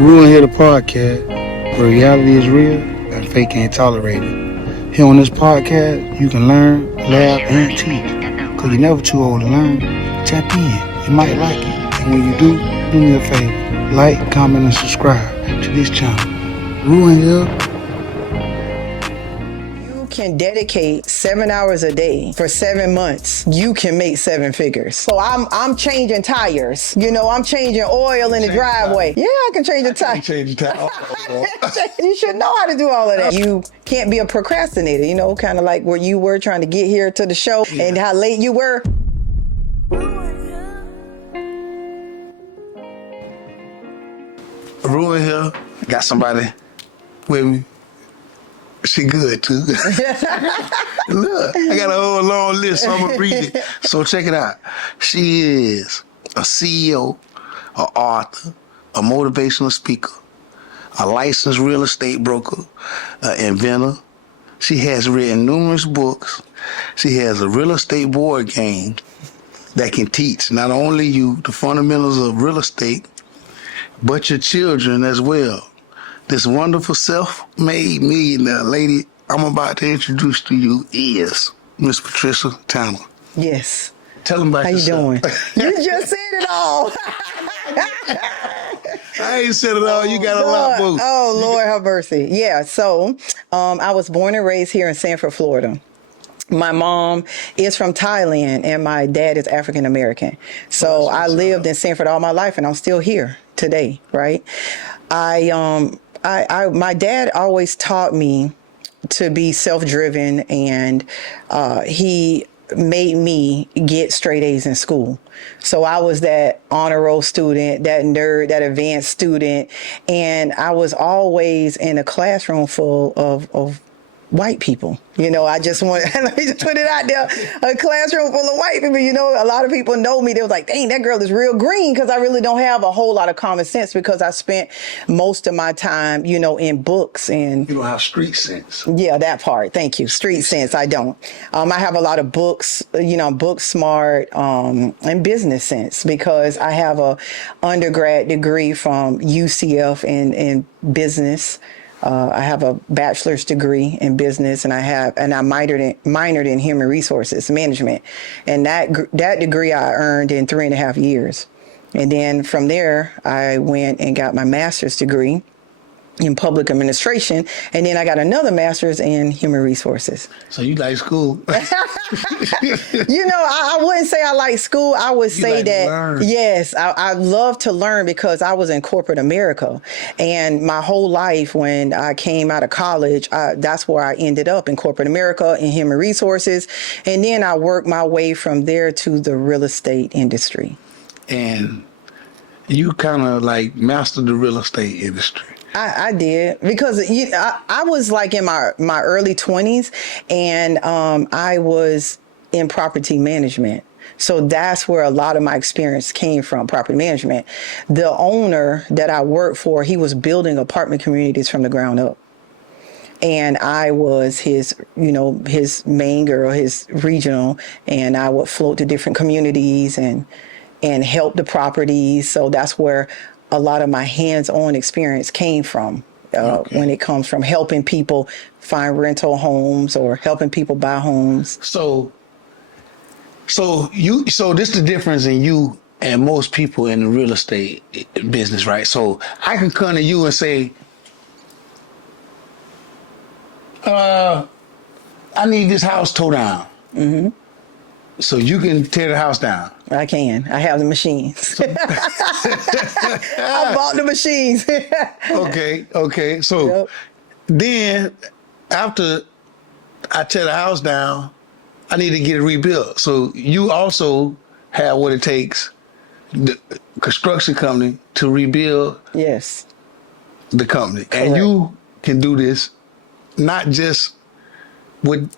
Ruin Here the podcast, where reality is real and fake ain't tolerated. Here on this podcast, you can learn, laugh, and teach. Cause you're never too old to learn. Tap in, you might like it. And when you do me a favor. Like, comment, and subscribe to this channel. Ruin Here. Can dedicate 7 hours a day for 7 months, you can make 7 figures. So I'm changing tires. I'm changing oil in the driveway. Yeah, I can change a tire. You should know how to do all of that. You can't be a procrastinator, kind of like where you were trying to get here to the show and how late you were. Ruin Here. Got somebody with me. She good too. Look, I got a whole long list, so I'm gonna read it. So check it out. She is a CEO, an author, a motivational speaker, a licensed real estate broker, an inventor. She has written numerous books. She has a real estate board game that can teach not only you the fundamentals of real estate, but your children as well. This wonderful self-made millionaire lady I'm about to introduce to you is Miss Patricia Tanner. Yes. Tell them about yourself. How you doing? You just said it all. I ain't said it all. You got a lot more. Oh, Lord have mercy. Yeah, so I was born and raised here in Sanford, Florida. My mom is from Thailand and my dad is African American. So I lived in Sanford all my life and I'm still here today, right? My dad always taught me to be self-driven, and he made me get straight A's in school. So I was that honor roll student, that nerd, that advanced student, and I was always in a classroom full of white people. I just want let me just put it out there. A classroom full of white people. A lot of people know me. They was like, dang, that girl is real green, because I really don't have a whole lot of common sense because I spent most of my time, in books. And you don't have street sense. Yeah, that part. Thank you. Street sense. I don't. I have a lot of books, book smart, and business sense, because I have a undergrad degree from UCF in business. I have a bachelor's degree in business, and I minored in human resources management, and that degree I earned in 3.5 years, and then from there I went and got my master's degree in public administration, and then I got another master's in human resources. So you like school? I wouldn't say I like school. I would say that, yes, I love to learn, because I was in corporate America. And my whole life, when I came out of college, that's where I ended up, in corporate America, in human resources. And then I worked my way from there to the real estate industry. And you kind of like mastered the real estate industry. I did, because I was like in my early 20s, and I was in property management. So that's where a lot of my experience came from, property management. The owner that I worked for, he was building apartment communities from the ground up. And I was his main girl, his regional, and I would float to different communities and help the properties. So that's where a lot of my hands-on experience came from, when it comes from helping people find rental homes or helping people buy homes. So this is the difference in you and most people in the real estate business, right? So I can come to you and say, I need this house tore down. Mm-hmm. So you can tear the house down. I can. I have the machines. I bought the machines. Okay. So then after I tear the house down, I need to get it rebuilt. So you also have what it takes, the construction company, to rebuild the company. Correct. And you can do this not just with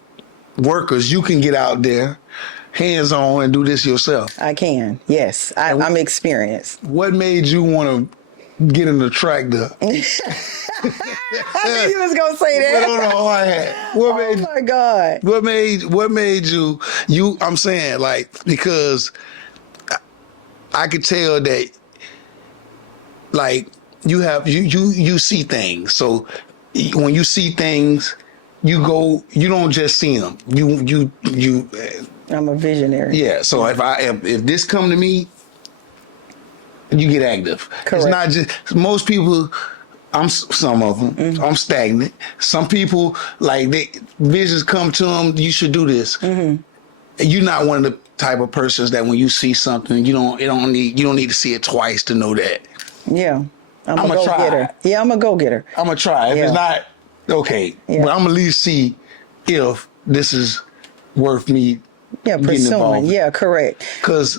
workers. You can get out there hands-on and do this yourself. I can, yes. I'm experienced. What made you want to get in the tractor? I knew you was going to say that. My God. What made you, I'm saying, like, because I could tell that, like, you see things. So when you see things, you don't just see them. You I'm a visionary. yeah. So if this come to me, you get active. Correct. It's not just most people. Some of them. Mm-hmm. I'm stagnant. Some people visions come to them. You should do this. Mm-hmm. You're not one of the type of persons that when you see something, you don't need to see it twice to know that. Yeah. I'm a I'ma try. go-getter. Yeah, I'm a go-getter. I'm gonna try. If it's not okay, Yeah. but I'm gonna at least see if this is worth me getting Pursuing. involved. Yeah, correct. Because,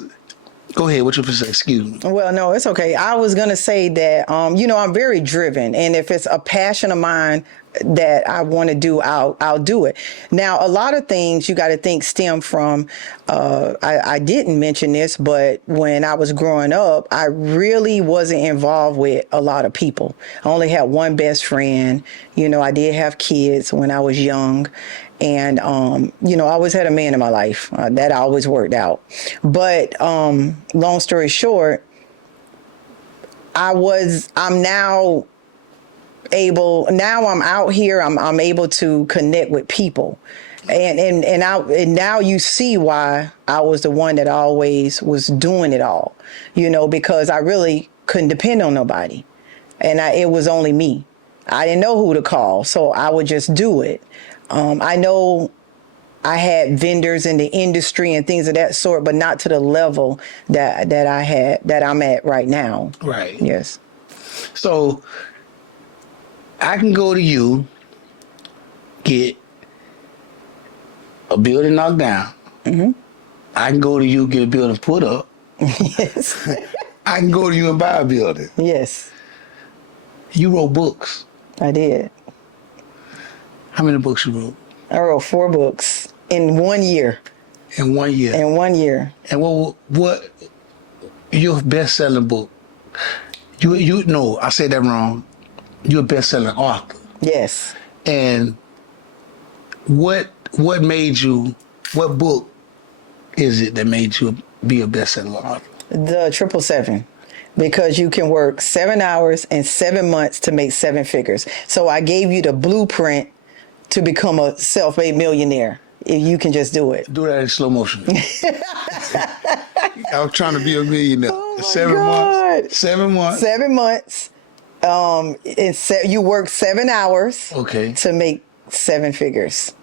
go ahead. What you say? Excuse me. Well, no, it's okay. I was going to say that, I'm very driven. And if it's a passion of mine that I want to do, I'll do it. Now, a lot of things you got to think stem from, I didn't mention this, but when I was growing up, I really wasn't involved with a lot of people. I only had one best friend. I did have kids when I was young. And, I always had a man in my life. That always worked out. But long story short, I'm now I'm out here. I'm able to connect with people. And now you see why I was the one that always was doing it all, because I really couldn't depend on nobody. And it was only me. I didn't know who to call, so I would just do it. I know I had vendors in the industry and things of that sort, but not to the level that I'm at right now. Right. Yes. So I can go to you, get a building knocked down. Mm-hmm. I can go to you, get a building put up. Yes. I can go to you and buy a building. Yes. You wrote books. I did. How many books you wrote? I wrote 4 books in 1 year. In 1 year. In 1 year. And what your best selling book? You no, I said that wrong. You're a best selling author. Yes. And what made you? What book is it that made you be a best selling author? The 777. Because you can work 7 hours and 7 months to make 7 figures. So I gave you the blueprint to become a self-made millionaire. If you can just do it. Do that in slow motion. I was trying to be a millionaire. Oh my 7 God. months. 7 months. 7 months. You work 7 hours. Okay. To make 7 figures.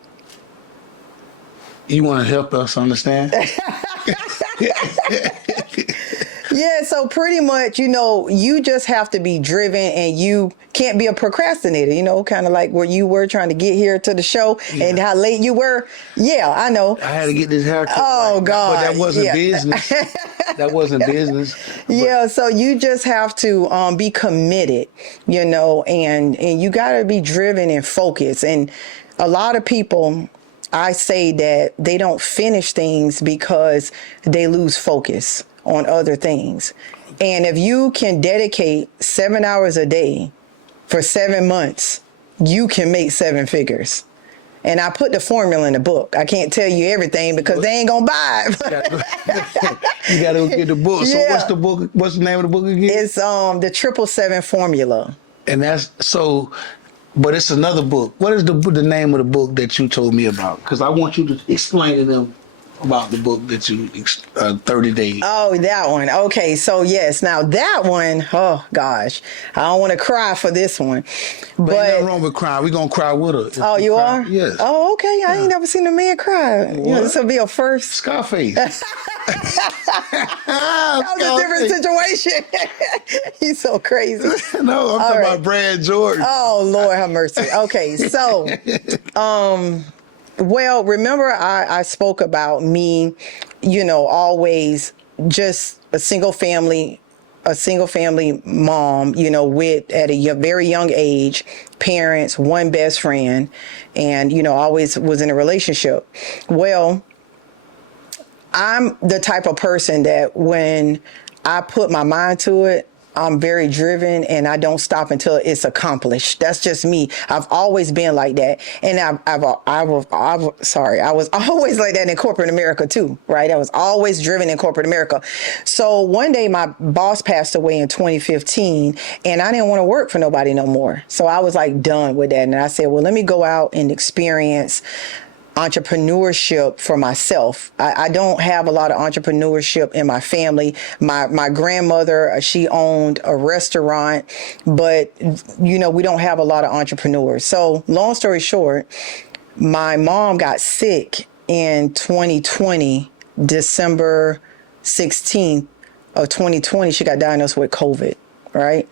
You want to help us understand? Yeah, so pretty much, you just have to be driven and you can't be a procrastinator, kind of like where you were trying to get here to the show and how late you were. Yeah, I know. I had to get this haircut. Oh, God. But that wasn't business. That wasn't business. Yeah, so you just have to be committed, and you got to be driven and focused. And a lot of people, I say that they don't finish things because they lose focus on other things. And if you can dedicate 7 hours a day for 7 months, you can make 7 figures. And I put the formula in the book. I can't tell you everything because they ain't gonna buy it. You gotta go get the book. So Yeah. what's the book? What's the name of the book again? It's the 777 formula. And that's so. But it's another book. What is the name of the book that you told me about? Because I want you to explain to them about the book that you 30 days. Oh, that one. Okay, so yes, now that one, oh gosh, I don't want to cry for this one, But ain't nothing wrong with crying. We gonna cry with her. Oh, you are? Yes. Oh, okay. I ain't never seen a man cry. This will be a first. Scarface. That was a different situation. He's so crazy. No, I'm talking about Brad Jordan. Oh, Lord have mercy. Okay, so, well, remember I spoke about me, always just a single family mom, with at a very young age, parents, one best friend, and, always was in a relationship. Well, I'm the type of person that when I put my mind to it, I'm very driven, and I don't stop until it's accomplished. That's just me. I've always been like that, and I was always like that in corporate America too, right? I was always driven in corporate America. So one day my boss passed away in 2015, and I didn't want to work for nobody no more. So I was like done with that, and I said, well, let me go out and experience entrepreneurship for myself. I don't have a lot of entrepreneurship in my family. My grandmother, she owned a restaurant, but we don't have a lot of entrepreneurs. So long story short, my mom got sick in 2020, December 16th of 2020. She got diagnosed with COVID, right?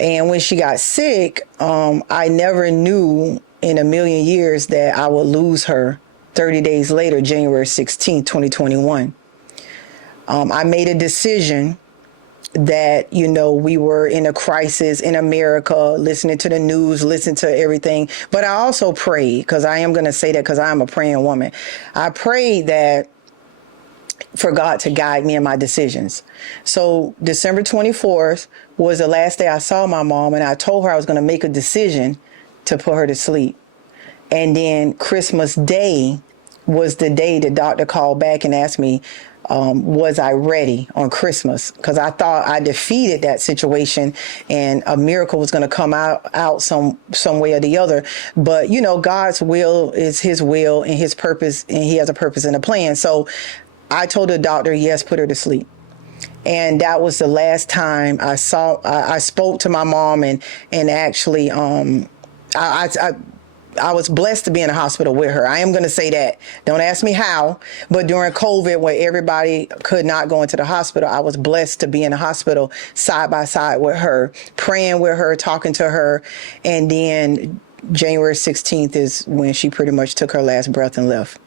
And when she got sick, I never knew in a million years that I would lose her 30 days later, January 16th, 2021. I made a decision that, we were in a crisis in America, listening to the news, listening to everything. But I also prayed, because I am going to say that because I'm a praying woman. I prayed that for God to guide me in my decisions. So December 24th was the last day I saw my mom, and I told her I was going to make a decision to put her to sleep. And then Christmas Day was the day the doctor called back and asked me, was I ready on Christmas? Because I thought I defeated that situation and a miracle was going to come out some way or the other. But, God's will is his will and his purpose, and he has a purpose and a plan. So I told the doctor, yes, put her to sleep. And that was the last time I spoke to my mom, and actually, I was blessed to be in the hospital with her. I am going to say that. Don't ask me how, but during COVID, where everybody could not go into the hospital, I was blessed to be in the hospital side by side with her, praying with her, talking to her. And then January 16th is when she pretty much took her last breath and left.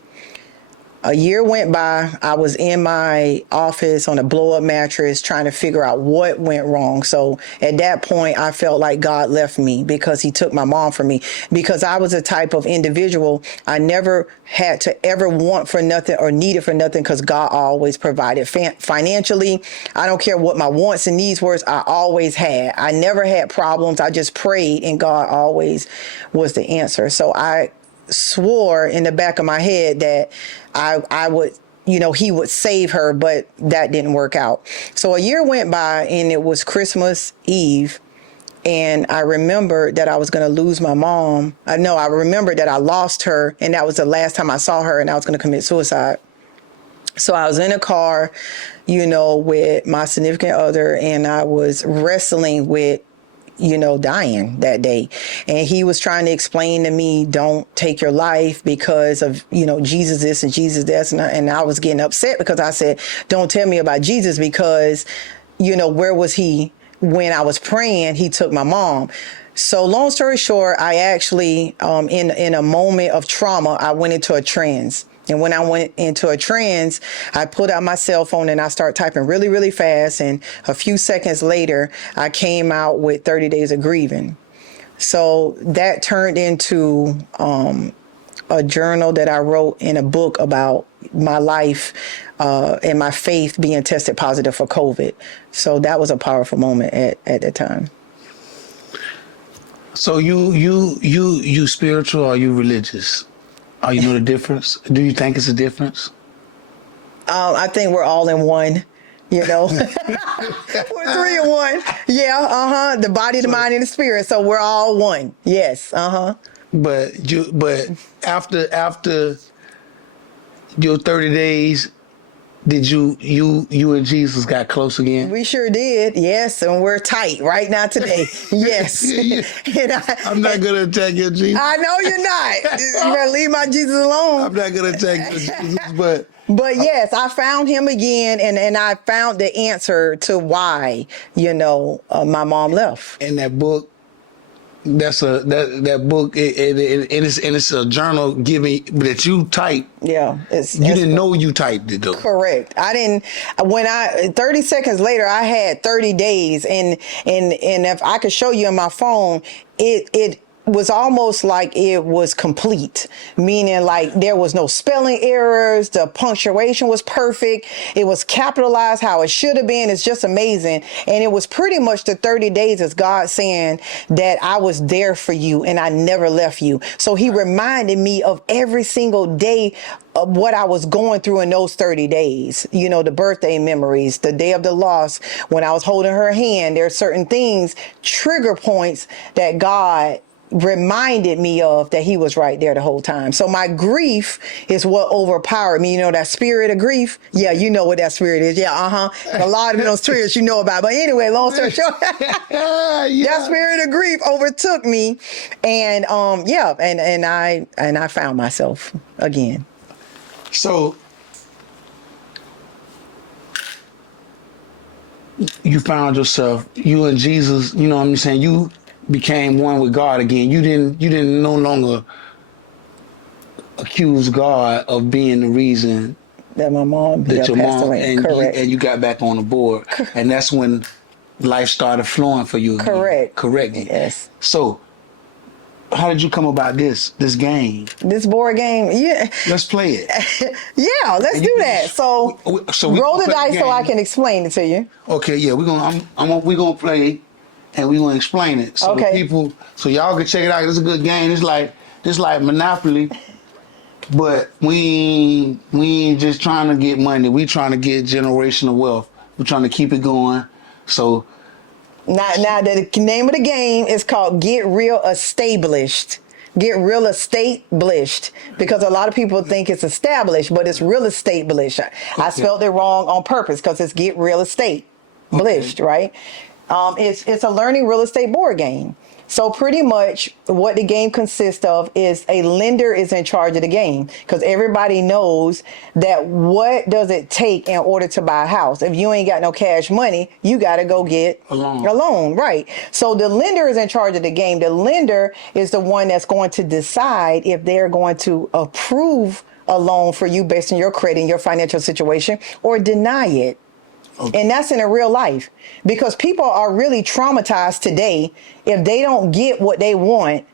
A year went by. I was in my office on a blow-up mattress trying to figure out what went wrong. So at that point, I felt like God left me because he took my mom from me. Because I was a type of individual, I never had to ever want for nothing or needed for nothing, because God always provided financially. I don't care what my wants and needs were. I always had. I never had problems. I just prayed, and God always was the answer. So I swore in the back of my head that I would, he would save her, but that didn't work out. So a year went by, and it was Christmas Eve. And I remembered that I was going to lose my mom. I remembered that I lost her, and that was the last time I saw her, and I was going to commit suicide. So I was in a car, with my significant other, and I was wrestling with dying that day. And he was trying to explain to me, don't take your life because of, Jesus this and Jesus this. And I was getting upset because I said, don't tell me about Jesus, because, where was he when I was praying? He took my mom. So long story short, I actually, in a moment of trauma, I went into a trance. And when I went into a trance, I pulled out my cell phone and I started typing really, really fast. And a few seconds later, I came out with 30 days of grieving. So that turned into a journal that I wrote in a book about my life and my faith being tested positive for COVID. So that was a powerful moment at that time. So you spiritual, or are you religious? Oh, you know the difference? Do you think it's a difference? I think we're all in one, We're 3 in 1. Yeah, the body, the mind, and the spirit. So we're all one. Yes, But after your 30 days, did you and Jesus got close again? We sure did. Yes, and we're tight right now today. Yes. I'm not gonna attack your Jesus. I know you're not. You better leave my Jesus alone. I'm not gonna attack your Jesus, but yes, I found him again, and I found the answer to why my mom left. in that book, that book, and it's a journal giving that you typed. Yeah, you didn't know you typed it though. Correct. I didn't. 30 seconds later, I had 30 days, and if I could show you on my phone, it was almost like it was complete, meaning like there was no spelling errors, the punctuation was perfect, it was capitalized how it should have been. It's just amazing. And it was pretty much the 30 days as God saying that I was there for you and I never left you. So he reminded me of every single day of what I was going through in those 30 days. You know, the birthday memories, the day of the loss, when I was holding her hand, there are certain things, trigger points that God reminded me of, that he was right there the whole time. So my grief is what overpowered me. You know, that spirit of grief. Yeah, you know what that spirit is. Yeah, a lot of those spirits you know about. But anyway, long story short, that spirit of grief overtook me, and and I found myself again. So you found yourself, you and Jesus, you know what I'm saying? You became one with God again. You didn't no longer accuse God of being the reason That my mom that your passed mom away. and Correct. you got back on the board. And that's when life started flowing for you again. Correct. Correct. Yes. So how did you come about this game? This board game, yeah. Let's play it. Yeah, let's do that. So, we roll the play dice the so I game. can explain it to you. Okay, yeah, we're gonna play and we're gonna explain it. So Okay. so y'all can check it out. It's a good game. It's like Monopoly, but we ain't just trying to get money. We trying to get generational wealth. We're trying to keep it going. So Now the name of the game is called Get Real Established. Get Real Established, because a lot of people think it's established, but it's real established. I spelled it wrong on purpose because it's Get Real Established, right? It's a learning real estate board game. So pretty much what the game consists of is a lender is in charge of the game, because everybody knows that what does it take in order to buy a house? If you ain't got no cash money, you got to go get a loan, right? So the lender is in charge of the game. The lender is the one that's going to decide if they're going to approve a loan for you based on your credit and your financial situation, or deny it. Okay. And that's in a real life, because people are really traumatized today if they don't get what they want,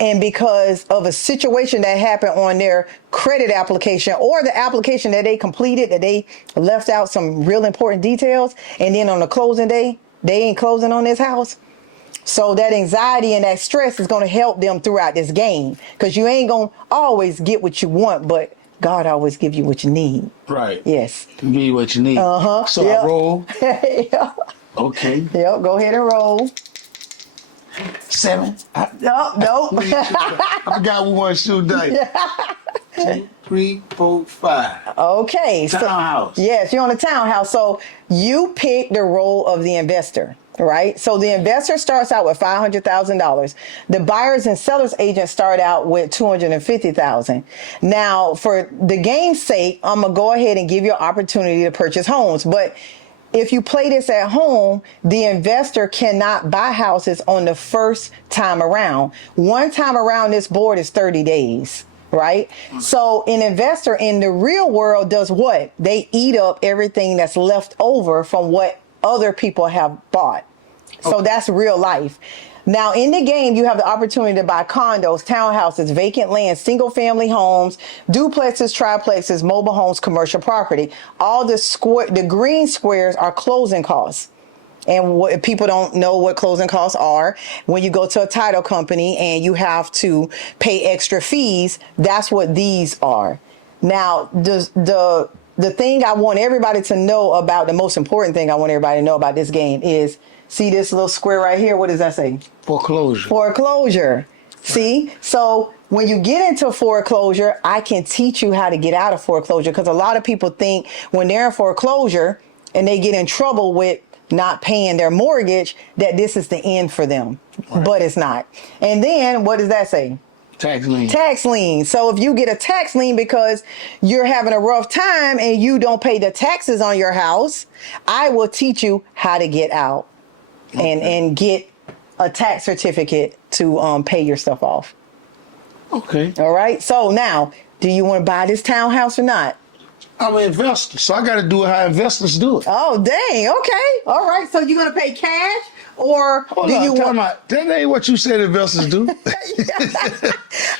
and because of a situation that happened on their credit application or the application that they completed, that they left out some real important details, and then on the closing day, they ain't closing on this house. So that anxiety and that stress is going to help them throughout this game, because you ain't going to always get what you want, but God always give you what you need. Right. Yes. Give you what you need. So yep. I roll. Yeah. Okay. Yep. Go ahead and roll. 7. No. I forgot we want to shoot dice. 2, 3, 4, 5. Okay. Townhouse. Yes, you're on a townhouse. So you pick the role of the investor. Right? So the investor starts out with $500,000. The buyers and sellers agent start out with $250,000. Now, for the game's sake, I'm going to go ahead and give you an opportunity to purchase homes. But if you play this at home, the investor cannot buy houses on the first time around. One time around, this board is 30 days. Right? So an investor in the real world does what? They eat up everything that's left over from what other people have bought. So that's real life. Now, in the game, you have the opportunity to buy condos, townhouses, vacant land, single family homes, duplexes, triplexes, mobile homes, commercial property. All the green squares are closing costs. And what people don't know what closing costs are. When you go to a title company and you have to pay extra fees, that's what these are. Now, the thing I want everybody to know about, the most important thing I want everybody to know about this game is, see this little square right here? What does that say? Foreclosure. Foreclosure. See? So when you get into foreclosure, I can teach you how to get out of foreclosure, because a lot of people think when they're in foreclosure and they get in trouble with not paying their mortgage, that this is the end for them. Right. But it's not. And then what does that say? Tax lien. Tax lien. So if you get a tax lien because you're having a rough time and you don't pay the taxes on your house, I will teach you how to get out and get a tax certificate to pay your stuff off. Okay. All right. So now, do you want to buy this townhouse or not? I'm an investor, so I got to do it how investors do it. Oh, dang. Okay. All right. So you're going to pay cash or Hold do on, you want? that ain't what you said investors do.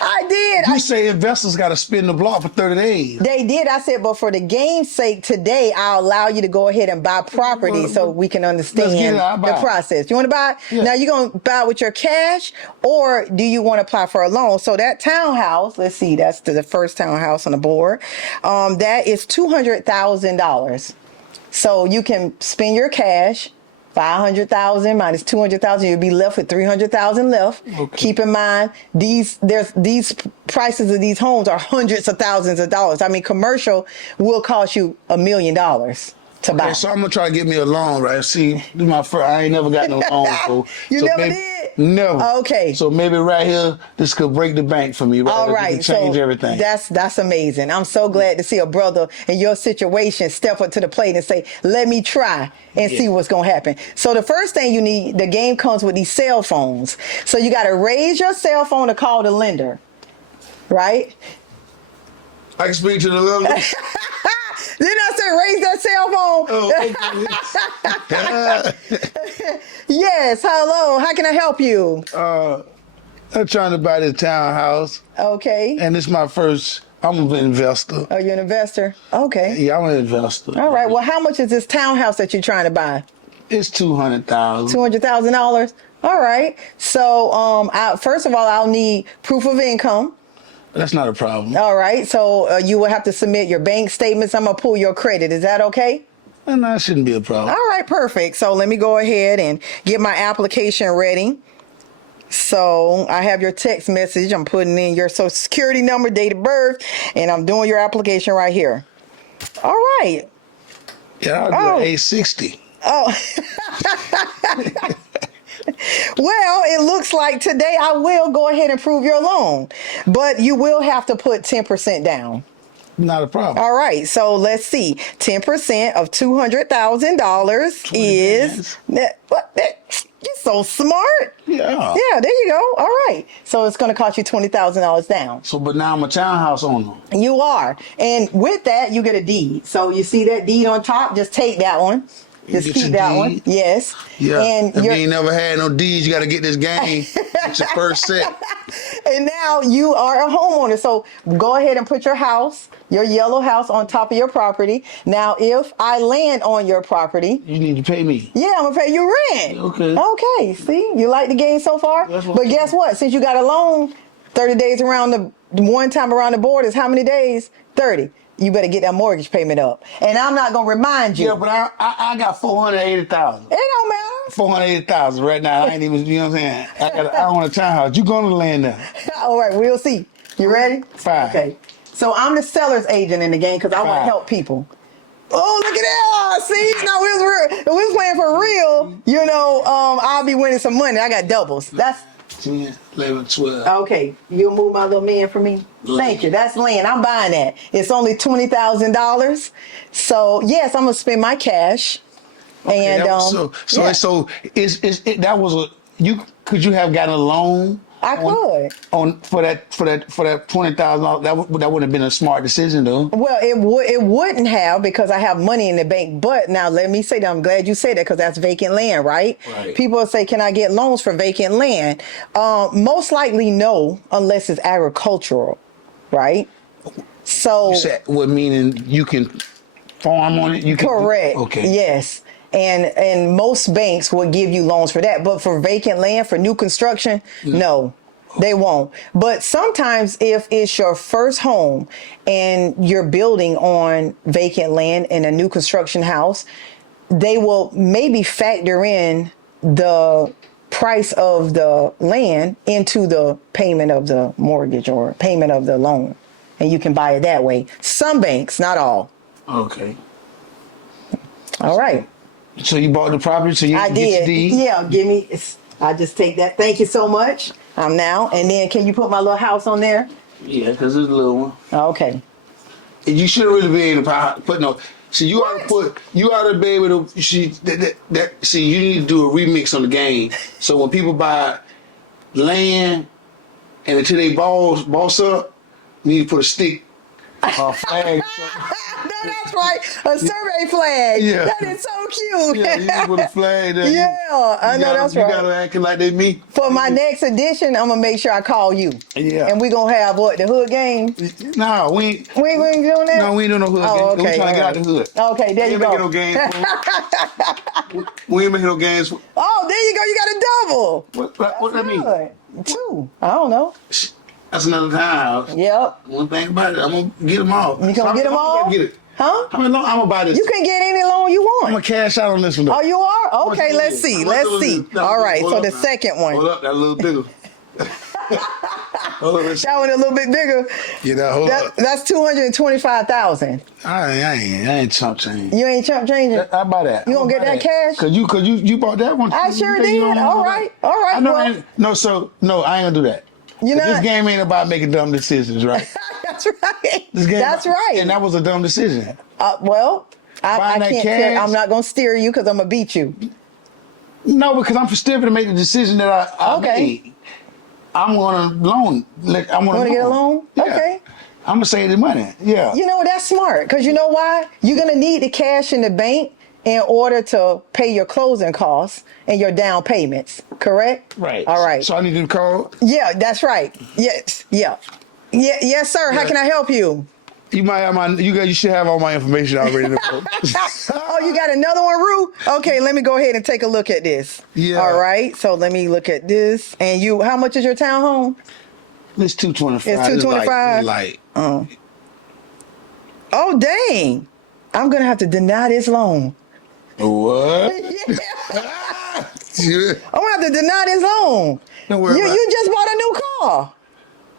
I did. You say investors got to spin the block for 30 days. They did. I said, but for the game's sake, today I'll allow you to go ahead and buy property so we can understand the process. You want to buy? Yeah. Now you're going to buy with your cash, or do you want to apply for a loan? So that townhouse, let's see, that's the first townhouse on the board. That is $200,000. So you can spend your cash. 500,000 minus 200,000, you'll be left with 300,000 left. Okay. Keep in mind, these prices of these homes are hundreds of thousands of dollars. I mean, commercial will cost you $1 million to buy. So I'm gonna try to get me a loan, right? See, this is my first. I ain't never got no loan before. You so never maybe, did? Never. Okay. So maybe right here, this could break the bank for me. Right? All This right, could change so everything. that's amazing. I'm so glad to see a brother in your situation step up to the plate and say, "Let me try and see what's gonna happen." So the first thing you need, the game comes with these cell phones. So you got to raise your cell phone to call the lender, right? I can speak to the little. Didn't I say raise that cell phone? Oh, okay. Yes. Hello. How can I help you? I'm trying to buy this townhouse, Okay. and it's my first. I'm an investor. Are you an investor? Okay. Yeah, I'm an investor. All right. Well, how much is this townhouse that you're trying to buy? It's $200,000. $200,000. All right. So, first of all, I'll need proof of income. That's not a problem. All right. So you will have to submit your bank statements. I'm gonna pull your credit. Is that okay? And that shouldn't be a problem. All right. Perfect. So let me go ahead and get my application ready. So I have your text message. I'm putting in your social security number, date of birth, and I'm doing your application right here. All right. Yeah, I'll do an 860. Oh. Well, it looks like today I will go ahead and approve your loan, but you will have to put 10% down. Not a problem. All right, so let's see. 10% of $200,000 is you're so smart. Yeah. Yeah, there you go. All right. So it's going to cost you $20,000 down. So, but now I'm a townhouse owner. You are. And with that, you get a deed. So you see that deed on top? Just take that one. Just keep that one. Yes. Yeah. And if you ain't never had no deeds, you got to get this game. It's your first set. And now you are a homeowner. So go ahead and put your house, your yellow house, on top of your property. Now, if I land on your property, You need to pay me. yeah, I'm going to pay you rent. Okay. Okay. See, you like the game so far? But guess what? Since you got a loan, 30 days around one time around the board is how many days? 30. You better get that mortgage payment up. And I'm not going to remind you. Yeah, but I got 480,000. It don't matter. 480,000 right now. I ain't even, you know what I'm saying? I own a townhouse. You going to land there. All right, we'll see. You ready? Fine. Okay. So I'm the seller's agent in the game because I want to Fine. help people. Oh, look at that. See? Now, if we was playing for real, I'll be winning some money. I got doubles. That's 10, 11, 12. okay. You'll move my little man for me? Thank you. That's land. I'm buying that. It's only $20,000. So, yes, I'm going to spend my cash. Okay, And that was could you have gotten a loan? I could. For that $20,000. That wouldn't have been a smart decision though. Well, it wouldn't have because I have money in the bank. But now let me say that I'm glad you said that because that's vacant land, right? Right. People will say, "Can I get loans for vacant land?" Most likely, no, unless it's agricultural, right? So, You said, what meaning you can farm on it? You can, correct. Okay. Yes. And most banks will give you loans for that. But for vacant land, for new construction, no, they won't. But sometimes if it's your first home and you're building on vacant land in a new construction house, they will maybe factor in the price of the land into the payment of the mortgage or payment of the loan. And you can buy it that way. Some banks, not all. Okay. All right. So you bought the property, so you I get did. your deed? Yeah, give me. I just take that. Thank you so much. I'm now. And then can you put my little house on there? Yeah, because it's a little one. Okay. And you shouldn't really be able to put no. See, you ought to be able to. See, you need to do a remix on the game. So when people buy land and until they boss up, you need to put a stick, flag. No, That's right. A survey flag. Yeah. That is so cute. Yeah, you just put a flag there. Yeah, I know that's right. You gotta acting like they me. For my next edition, I'm gonna make sure I call you. Yeah. And we gonna have what, the hood game? No, we ain't. We ain't doing that? No, we ain't doing no hood Oh, game. okay, We trying to get alright. out the hood. Okay, there you We ain't go. making no games. We ain't making no games. Oh, there you go. You got a double. What that mean? Good. 2. I don't know. That's another time. Yep. One thing about it, I'm gonna get them all. You gonna get them all? Get it. Huh? How many loan I'm gonna buy this? You can get any loan you I'm gonna want. cash out on this one. Though. Oh, you are? Okay, much let's is it? see. How much Let's is see. it? No, All right, hold so up the now. second one. Hold up, that a little bigger. Hold up, That one a little bit bigger. yeah, that hold up. That's 225,000. I ain't chump change. You ain't chump changing. How about that? You gonna get that cash? Cause you bought that one. I You sure think you did. don't All do right. that? All right. I know. Well, I ain't gonna do that. You know This what? game ain't about making dumb decisions, right? That's right. This game, That's right. And that was a dumb decision. Well, I Buying that can't. cash? I'm not gonna steer you because I'm gonna beat you. No, because I'm still gonna make the decision that I Okay. made. I'm gonna loan. Like, I'm gonna Wanna get a loan? Yeah. Okay. I'm gonna save the money. Yeah. You know, that's smart because you know why? You're going to need the cash in the bank in order to pay your closing costs and your down payments, correct? Right. All right. So I need to call. Yeah, that's right. Yes. Yeah. Yeah. Yes, sir. How Yeah. can I help you? You might have you should have all my information already. Oh, you got another one, Rue? Okay, let me go ahead and take a look at this. Yeah. All right. So let me look at this. And how much is your townhome? It's 225. It's 225? Like Oh, dang. I'm going to have to deny this loan. what? Yeah. Yeah. I'm going to have to deny this loan. Don't worry about it. You just bought a new car.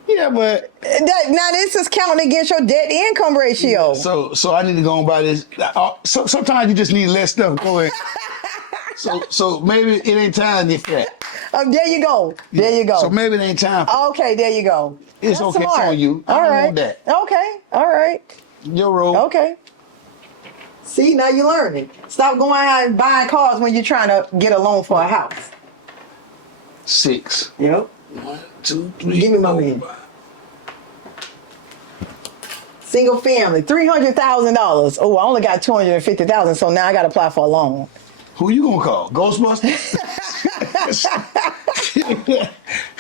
Yeah, but Now this is counting against your debt to income ratio. so I need to go and buy this. So sometimes you just need less stuff. Go ahead. So maybe it ain't time for that. There you go. There you go. So maybe it ain't time. Okay, there you go. It's That's okay. It's smart. on you. I All don't right. want that. Okay. All right. Your role. Okay. See, now you're learning. Stop going out and buying cars when you're trying to get a loan for a house. 6. Yep. 1, 2, 3. Give me my 4, man. 5. Single family, $300,000. Oh, I only got $250,000, so now I got to apply for a loan. Who you gonna call? Ghostbusters?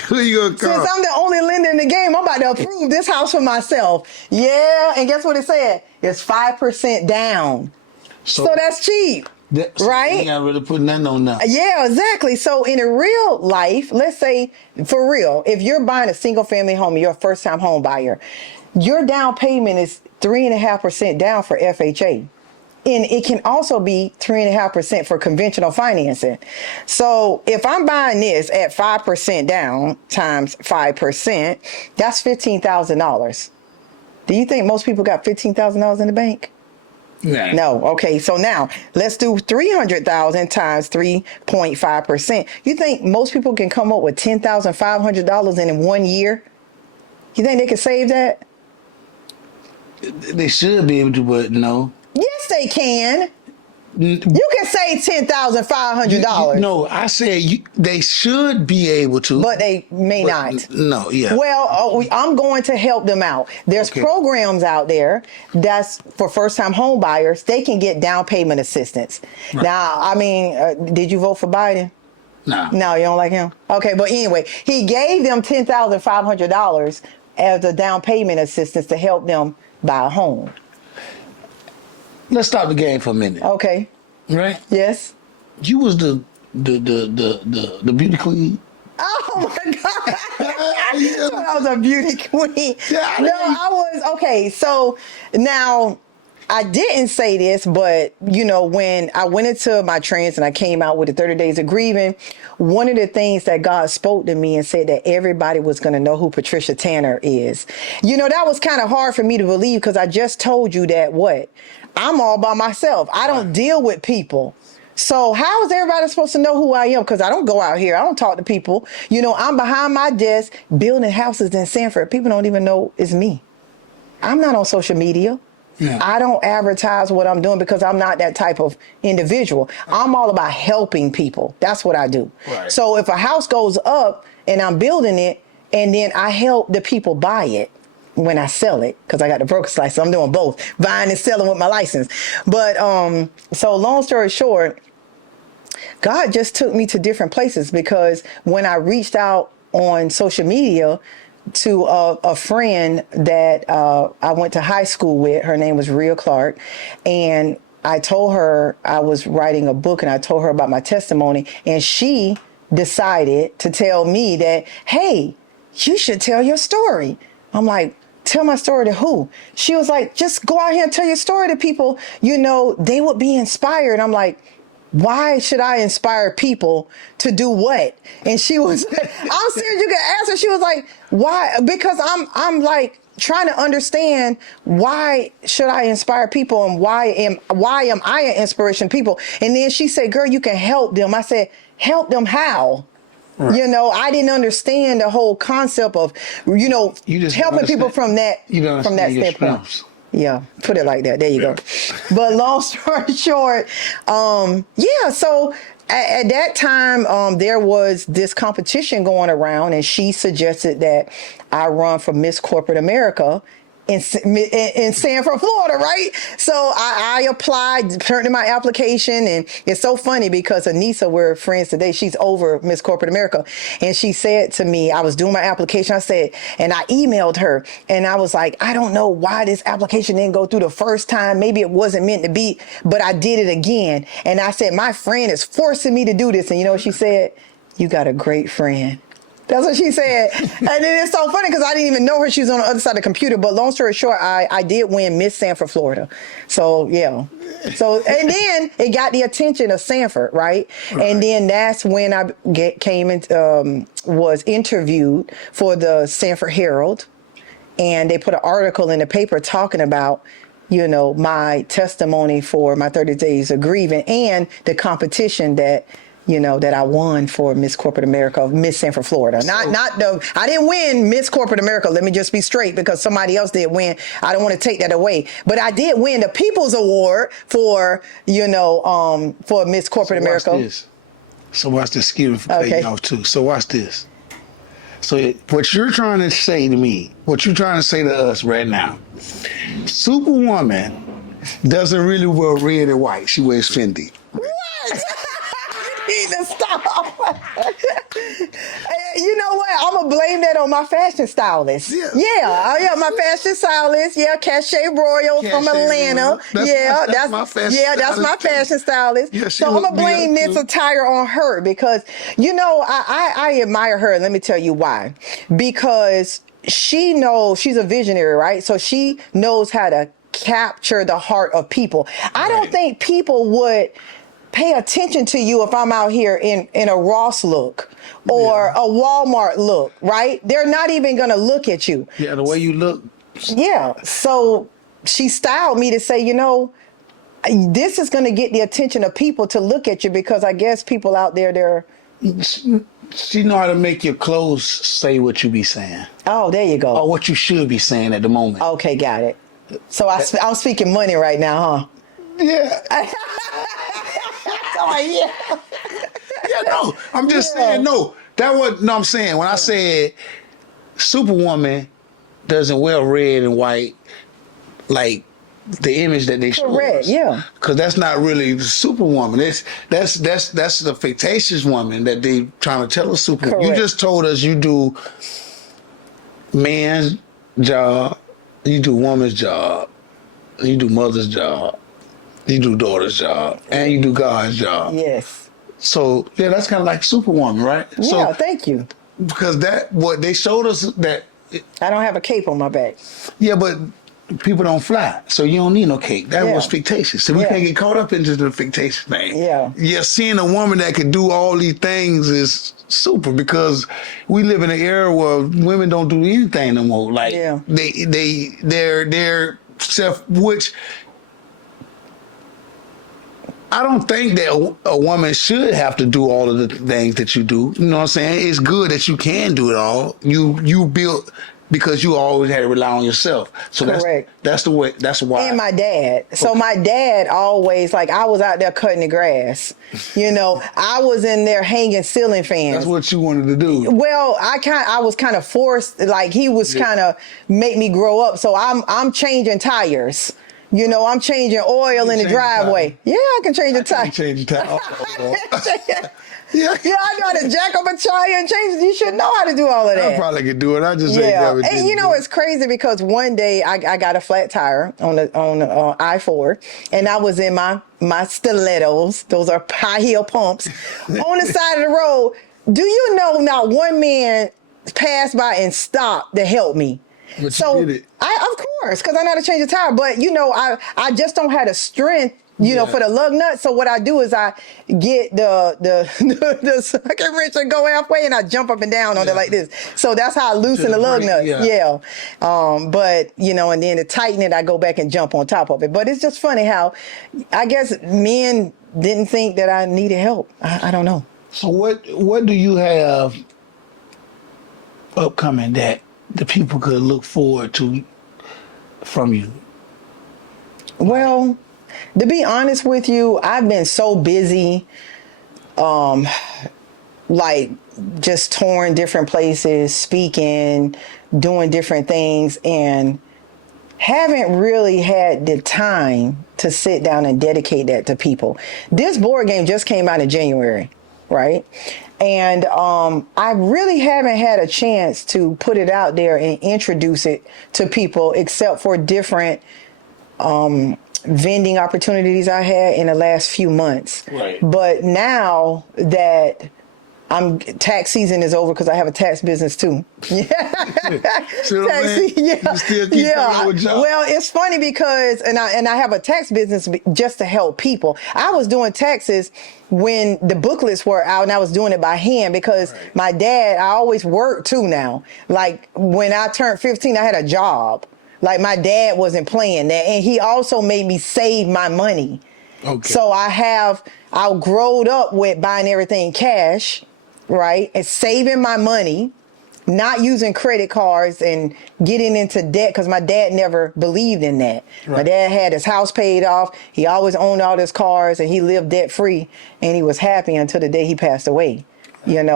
Who you gonna call? Since I'm the only lender in the game, I'm about to approve this house for myself. Yeah, and guess what it said? It's 5% down. So that's cheap. Right? You ain't gotta really put nothing on now. Yeah, exactly. So in a real life, let's say for real, if you're buying a single family home, you're a first time home buyer, your down payment is 3.5% down for FHA. And it can also be 3.5% for conventional financing. So if I'm buying this at 5% down times 5%, that's $15,000. Do you think most people got $15,000 in the bank? Nah. No. Okay. So now let's do 300,000 times 3.5%. You think most people can come up with $10,500 in 1 year? You think they can save that? They should be able to, but no. Yes, they can. You can save $10,500. No, I said they should be able to. But they may not. No, yeah. Well, I'm going to help them out. There's Okay. programs out there that's for first-time home buyers. They can get down payment assistance. Right. Now, I mean, did you vote for Biden? Nah. No, you don't like him? Okay, but anyway, he gave them $10,500 as a down payment assistance to help them buy a home. Let's stop the game for a minute. Okay. Right? Yes. You was the beauty queen. Oh my God. I was a beauty queen. Yeah, No, I was. Okay, so now I didn't say this, but you know, when I went into my trance and I came out with the 30 days of grieving, one of the things that God spoke to me and said that everybody was going to know who Patricia Tanner is. You know, that was kind of hard for me to believe because I just told you that I'm all by myself. I don't deal with people. So how is everybody supposed to know who I am? Because I don't go out here. I don't talk to people. You know, I'm behind my desk building houses in Sanford. People don't even know it's me. I'm not on social media. Yeah. I don't advertise what I'm doing because I'm not that type of individual. I'm all about helping people. That's what I do. Right. So if a house goes up and I'm building it and then I help the people buy it, when I sell it, because I got the broker's license. I'm doing both, buying and selling with my license. But so long story short, God just took me to different places, because when I reached out on social media to a friend that I went to high school with, her name was Rhea Clark, and I told her I was writing a book, and I told her about my testimony, and she decided to tell me that, hey, you should tell your story. I'm like, tell my story to who? She was like, just go out here and tell your story to people. You know, they would be inspired. I'm like, why should I inspire people to do what? And she was, I'm serious, you can ask her. She was like, why? Because I'm like trying to understand, why should I inspire people, and why am I an inspiration to people? And then she said, girl, you can help them. I said, help them how? Right. You know, I didn't understand the whole concept of, you know, helping people from that standpoint. Yeah, put it like that. There you go. But long story short, yeah, so at that time, there was this competition going around, and she suggested that I run for Miss Corporate America in Sanford, Florida, right? So I applied, turned in my application, and it's so funny because Anissa, we're friends today, she's over Miss Corporate America, and she said to me, I was doing my application, I said, and I emailed her, and I was like, I don't know why this application didn't go through the first time, maybe it wasn't meant to be, but I did it again, and I said, my friend is forcing me to do this, and you know what she said? You got a great friend. That's what she said. And then it's so funny because I didn't even know her. She was on the other side of the computer. But long story short, I did win Miss Sanford, Florida. So, yeah. So, and then it got the attention of Sanford, right? And then that's when I came and was interviewed for the Sanford Herald. And they put an article in the paper talking about, you know, my testimony for my 30 days of grieving and the competition that, you know, that I won for Miss Corporate America, Miss Sanford, Florida. I didn't win Miss Corporate America. Let me just be straight, because somebody else did win. I don't want to take that away. But I did win the People's Award for, you know, for Miss Corporate America. Watch this. So watch this. Excuse me for cutting you off too. So watch this. So what you're trying to say to me, what you're trying to say to us right now, Superwoman doesn't really wear red and white. She wears Fendi. What? Need to stop. You know what? I'm gonna blame that on my fashion stylist. Yeah, my fashion stylist. Yeah, Cachet Royal from Atlanta. That's my fashion stylist. Yeah, so I'm gonna blame this attire on her, because you know I admire her, and let me tell you why. Because she knows, she's a visionary, right? So she knows how to capture the heart of people. I don't think people would pay attention to you if I'm out here in a Ross look or a Walmart look, right? They're not even gonna look at you. Yeah, the way you look. Yeah, so she styled me to say, you know, this is gonna get the attention of people to look at you, because I guess people out there, She know how to make your clothes say what you be saying. Oh, there you go. Or what you should be saying at the moment. Okay, got it. So I'm speaking money right now, huh? Yeah. No. I'm just saying, no. I'm saying. When I said Superwoman doesn't wear red and white, like the image that they show us. Correct, yeah. Because that's not really the Superwoman. That's the fictitious woman that they trying to tell us Superwoman. You just told us you do man's job, you do woman's job, you do mother's job, you do daughter's job, and you do God's job. Yes. So yeah, that's kind of like Superwoman, right? Yeah, so, thank you. Because what they showed us that I don't have a cape on my back. Yeah, but people don't fly, so you don't need no cake. That was fictitious. So we can't get caught up into the fictitious thing. Yeah, seeing a woman that could do all these things is super, because we live in an era where women don't do anything no more. Like they're self, which I don't think that a woman should have to do all of the things that you do. You know what I'm saying? It's good that you can do it all. You built because you always had to rely on yourself. So Correct. that's the way. That's why. And my dad. So my dad always, like, I was out there cutting the grass. I was in there hanging ceiling fans. That's what you wanted to do. Well, I was kind of forced. Like, he was kind of make me grow up. So I'm changing tires. I'm changing oil in the driveway. Yeah, I can change the tire. Change the tire. Yeah, I got to jack up a tire and change it. You should know how to do all of that. I probably could do it. I just ain't Yeah, never did and it. it's crazy because one day I got a flat tire on the I-4, and I was in my stilettos. Those are high heel pumps on the side of the road. Do you know not one man passed by and stopped to help me? But So you did it. of course, because I know how to change a tire, but I just don't have the strength. For the lug nut. So what I do is I get the second wrench and go halfway, and I jump up and down on it like this. So that's how I loosen the lug nut. Yeah. But and then to tighten it, I go back and jump on top of it. But it's just funny how, I guess, men didn't think that I needed help. I don't know. So what do you have upcoming that the people could look forward to from you? Well, to be honest with you, I've been so busy, like just touring different places, speaking, doing different things, and haven't really had the time to sit down and dedicate that to people. This board game just came out in January, right? And I really haven't had a chance to put it out there and introduce it to people, except for different vending opportunities I had in the last few months. Right. But now that tax season is over, because I have a tax business too. Yeah. See what I'm saying? Yeah. You still keep coming with jobs. Well, it's funny because, and I have a tax business just to help people. I was doing taxes when the booklets were out, and I was doing it by hand because my dad, I always worked too now. Like when I turned 15, I had a job. Like my dad wasn't playing that. And he also made me save my money. Okay. So I growed up with buying everything cash, right? And saving my money, not using credit cards and getting into debt, because my dad never believed in that. Right. My dad had his house paid off. He always owned all his cars, and he lived debt free, and he was happy until the day he passed away, and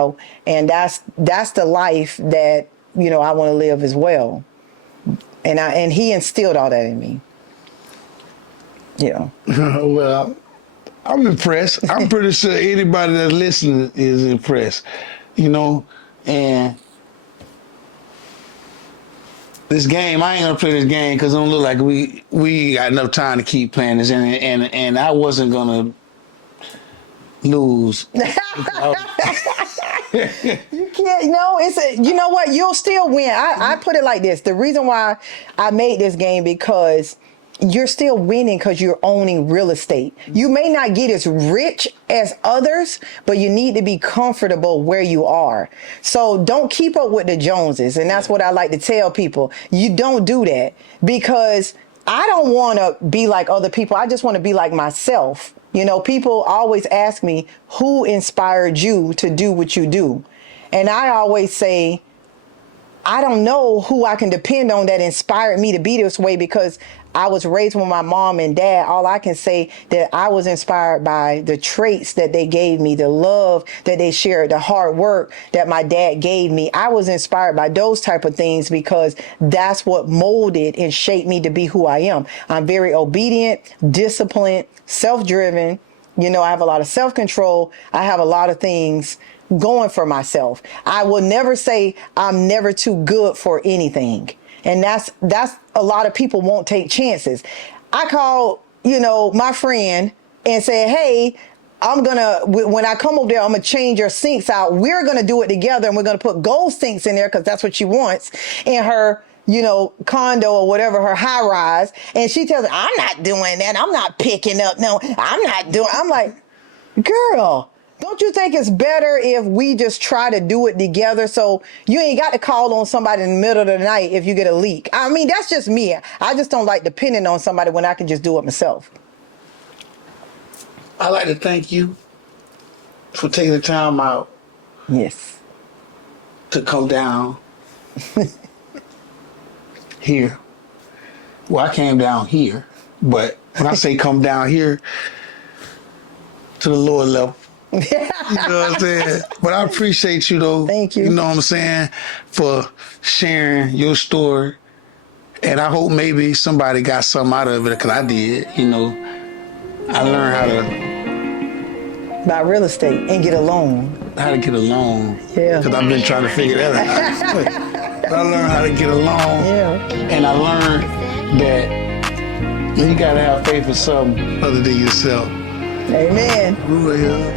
that's the life that, I want to live as well. And he instilled all that in me. Yeah. Well, I'm impressed. I'm pretty sure anybody that's listening is impressed, and this game, I ain't gonna play this game because it don't look like we got enough time to keep playing this, and I wasn't gonna lose. You can't, you know what? You'll still win. I put it like this. The reason why I made this game, because you're still winning because you're owning real estate. You may not get as rich as others, but you need to be comfortable where you are. So don't keep up with the Joneses. And that's what I like to tell people. You don't do that, because I don't want to be like other people. I just want to be like myself. People always ask me, who inspired you to do what you do? And I always say, I don't know who I can depend on that inspired me to be this way, because I was raised with my mom and dad. All I can say that I was inspired by the traits that they gave me, the love that they shared, the hard work that my dad gave me. I was inspired by those type of things because that's what molded and shaped me to be who I am. I'm very obedient, disciplined, self-driven. I have a lot of self-control. I have a lot of things going for myself. I will never say I'm never too good for anything. And that's a lot of people won't take chances. I call, my friend and say, hey, when I come over there, I'm going to change your sinks out. We're going to do it together, and we're going to put gold sinks in there because that's what she wants in her, condo or whatever, her high rise. And she tells me, I'm not doing that. I'm not picking up. No, I'm like, girl, don't you think it's better if we just try to do it together, so you ain't got to call on somebody in the middle of the night if you get a leak? I mean, that's just me. I just don't like depending on somebody when I can just do it myself. I'd like to thank you for taking the time out. Yes. To come down here. Well, I came down here, but when I say come down here, to the lower level. You know what I'm saying? But I appreciate you though. Thank you. You know what I'm saying? For sharing your story. And I hope maybe somebody got something out of it, because I did. You know, I learned Buy real estate and get a loan. how to get a loan. Yeah. Because I've been trying to figure that out. But I learned how to get a loan. Yeah. And I learned that you got to have faith in something other than yourself. Amen. Real.